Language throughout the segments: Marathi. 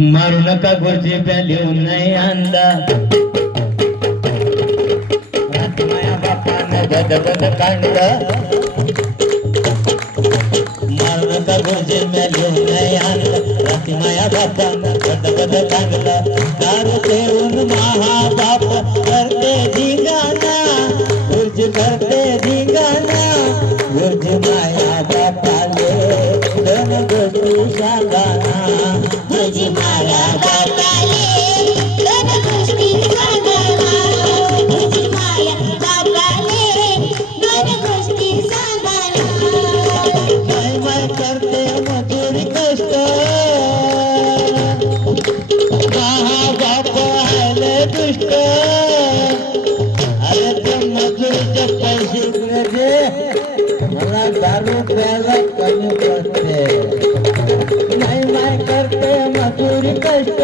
मारू नका गुरुजी प्यालिऊ नाही अंदा. माया बापानं गद गद काढलं. मारू नका गुरुजी प्यालिऊ नाही अंदा. राती माया बापानं गद गद काढलं. दारू देऊन करते धिंगाणा. करते धिंगाणा. माया तुझी माया बापाले दोन गोष्टी सांगावा तुझी माया बापाले दोन गोष्टी सांगावा माय माय करते कष्ट महा बाप आले दुष्ट अरे ते मजुरीचे पैसे मला दारू प्यायला कमी पडते नाही करते? मजुरी कष्ट.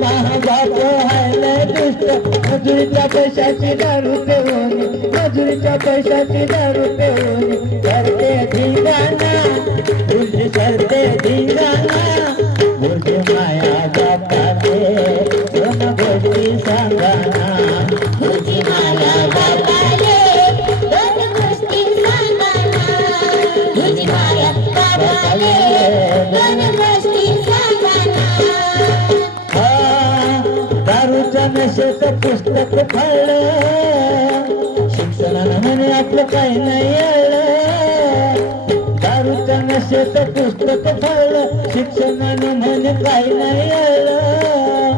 महा बाप आले दुष्ट. मजुरीच्या पैशाची दारू पिऊन. मजुरीच्या पैशाची दारू पिऊन. करते धिंगाणा. गुरुजी करते धिंगाणा. गुरुजी माया जाता दारूच्या नशेत पुस्तक फाळलं शिक्षणानं म्हणे आपलं काही नाही आलं. दारूच्या नशेत पुस्तक फाळलं शिक्षणानं म्हणे काही नाही आलं.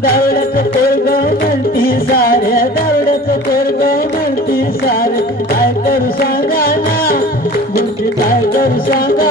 दावड्याचं पोरग म्हणती साऱ्या दावड्याचं पोरग म्हणती सारे. काय करू सांगा ना? गुरुजी काय करू सांगा